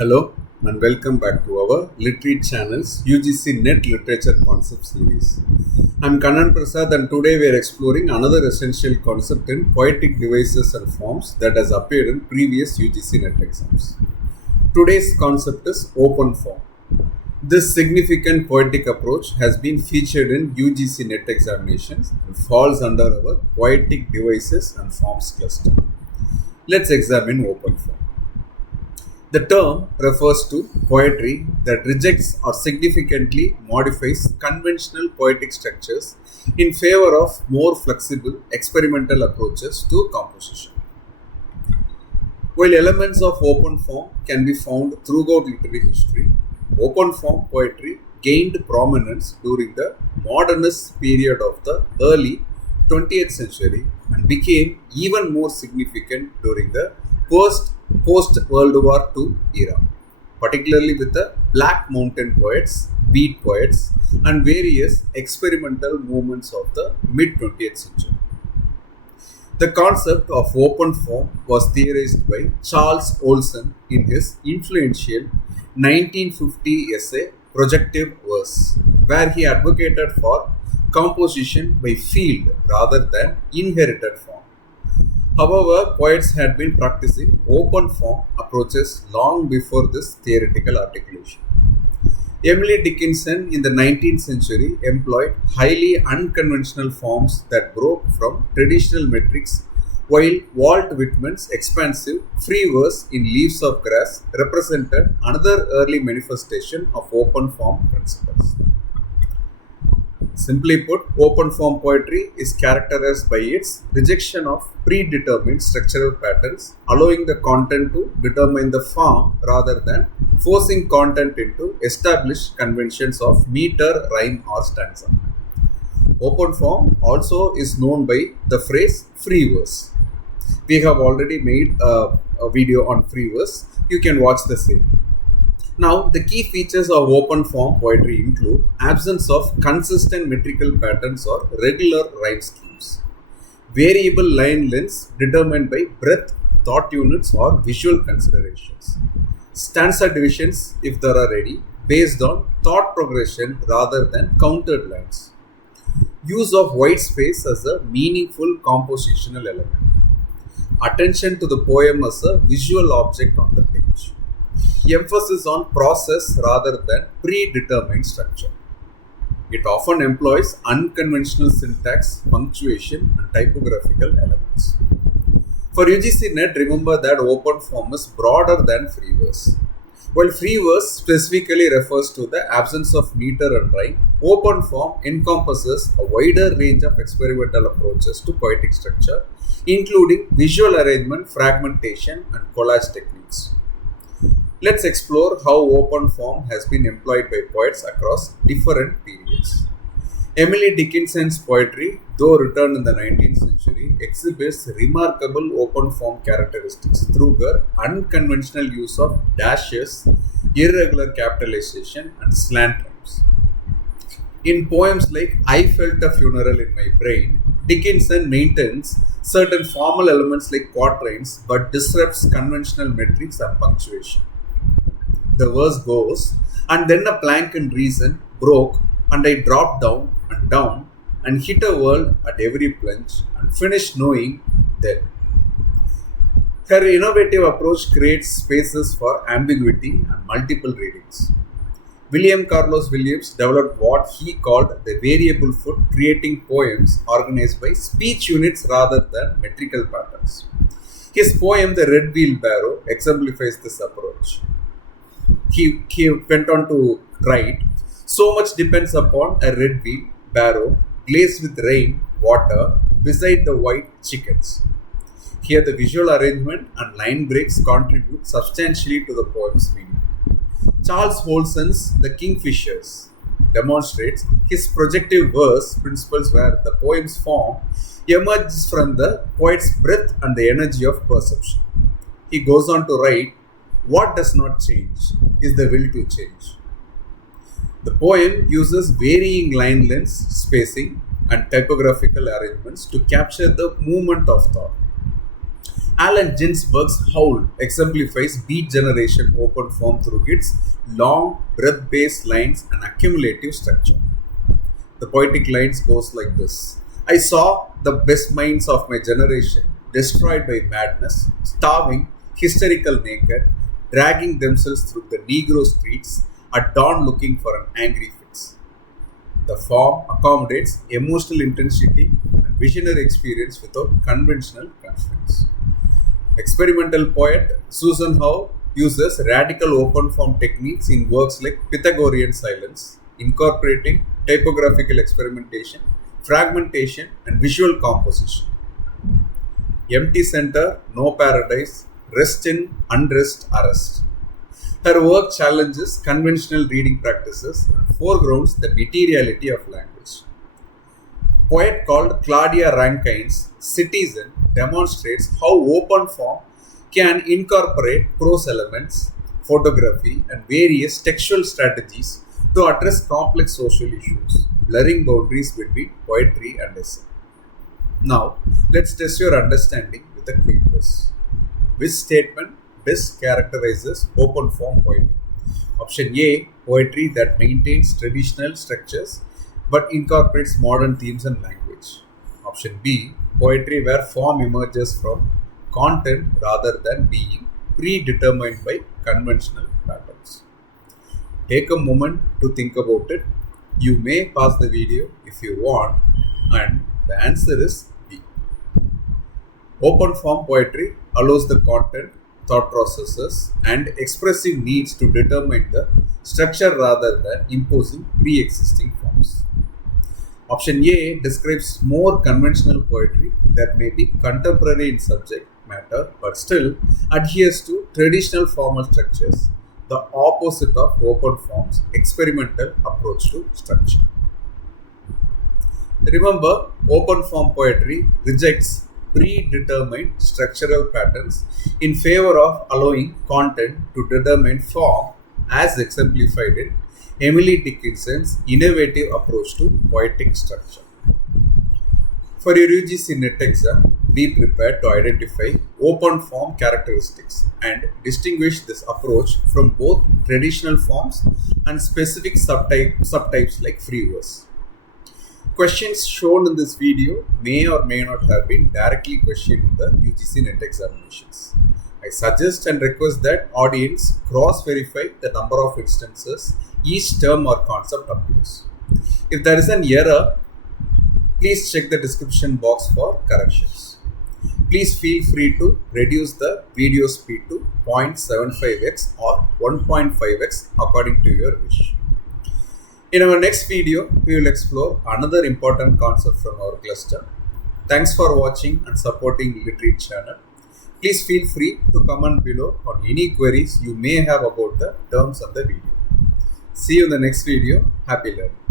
Hello and welcome back to our Literate channel's UGC NET Literature Concept Series. I'm Kannan Prasad and today we are exploring another essential concept in poetic devices and forms that has appeared in previous UGC NET exams. Today's concept is open form. This significant poetic approach has been featured in UGC NET examinations and falls under our poetic devices and forms cluster. Let's examine open form. The term refers to poetry that rejects or significantly modifies conventional poetic structures in favor of more flexible experimental approaches to composition. While elements of open form can be found throughout literary history, open form poetry gained prominence during the modernist period of the early 20th century and became even more significant during the post-World War II era, particularly with the Black Mountain poets, beat poets, and various experimental movements of the mid-20th century. The concept of open form was theorized by Charles Olson in his influential 1950 essay Projective Verse, where he advocated for composition by field rather than inherited form. However, poets had been practicing open form approaches long before this theoretical articulation. Emily Dickinson in the 19th century employed highly unconventional forms that broke from traditional metrics, while Walt Whitman's expansive free verse in Leaves of Grass represented another early manifestation of open form principles. Simply put, open form poetry is characterized by its rejection of predetermined structural patterns, allowing the content to determine the form rather than forcing content into established conventions of meter, rhyme, or stanza. Open form also is known by the phrase free verse. We have already made a video on free verse. You can watch the same. Now, the key features of open form poetry include absence of consistent metrical patterns or regular rhyme schemes, variable line lengths determined by breadth, thought units, or visual considerations, stanza divisions, if there are any, based on thought progression rather than countered lines, use of white space as a meaningful compositional element, attention to the poem as a visual object on the page, emphasis on process rather than predetermined structure. It often employs unconventional syntax, punctuation, and typographical elements. For UGC NET, remember that open form is broader than free verse. While free verse specifically refers to the absence of meter and rhyme, open form encompasses a wider range of experimental approaches to poetic structure, including visual arrangement, fragmentation, and collage techniques. Let's explore how open form has been employed by poets across different periods. Emily Dickinson's poetry, though written in the 19th century, exhibits remarkable open form characteristics through her unconventional use of dashes, irregular capitalization, and slant rhymes. In poems like I Felt a Funeral in My Brain, Dickinson maintains certain formal elements like quatrains but disrupts conventional metrics and punctuation. The verse goes, and then a plank in reason broke, and I dropped down and hit a world at every plunge and finished knowing then. Her innovative approach creates spaces for ambiguity and multiple readings. William Carlos Williams developed what he called the variable foot, creating poems organized by speech units rather than metrical patterns. His poem, The Red Wheelbarrow, exemplifies this approach. He went on to write, so much depends upon a red wheelbarrow glazed with rain, water, beside the white chickens. Here the visual arrangement and line breaks contribute substantially to the poem's meaning. Charles Olson's The Kingfishers demonstrates his projective verse principles where the poem's form emerges from the poet's breadth and the energy of perception. He goes on to write, what does not change is the will to change. The poem uses varying line lengths, spacing, and typographical arrangements to capture the movement of thought. Allen Ginsberg's howl exemplifies beat generation open form through its long, breath-based lines and accumulative structure. The poetic lines goes like this. I saw the best minds of my generation destroyed by madness, starving, hysterical naked, dragging themselves through the Negro streets at dawn looking for an angry fix. The form accommodates emotional intensity and visionary experience without conventional constraints. Experimental poet Susan Howe uses radical open form techniques in works like Pythagorean Silence, incorporating typographical experimentation, fragmentation, and visual composition. Empty center, no paradise, rest in unrest, arrest. Her work challenges conventional reading practices and foregrounds the materiality of language. Poet called Claudia Rankine's Citizen demonstrates how open form can incorporate prose elements, photography, and various textual strategies to address complex social issues, blurring boundaries between poetry and essay. Now, let's test your understanding with a quick quiz. Which statement best characterizes open form poetry? Option A, poetry that maintains traditional structures but incorporates modern themes and language. Option B, poetry where form emerges from content rather than being predetermined by conventional patterns. Take a moment to think about it. You may pause the video if you want, and the answer is B. Open form poetry allows the content, thought processes, and expressive needs to determine the structure rather than imposing pre-existing forms. Option A describes more conventional poetry that may be contemporary in subject matter but still adheres to traditional formal structures, the opposite of open form's experimental approach to structure. Remember, open form poetry rejects predetermined structural patterns in favor of allowing content to determine form, as exemplified in Emily Dickinson's innovative approach to poetic structure. For your UGC NET exam, be prepared to identify open form characteristics and distinguish this approach from both traditional forms and specific subtypes like free verse. Questions shown in this video may or may not have been directly questioned in the UGC NET examinations. I suggest and request that audience cross-verify the number of instances each term or concept appears. If there is an error, please check the description box for corrections. Please feel free to reduce the video speed to 0.75x or 1.5x according to your wish. In our next video, we will explore another important concept from our cluster. Thanks for watching and supporting Literate channel. Please feel free to comment below on any queries you may have about the terms of the video. See you in the next video. Happy learning.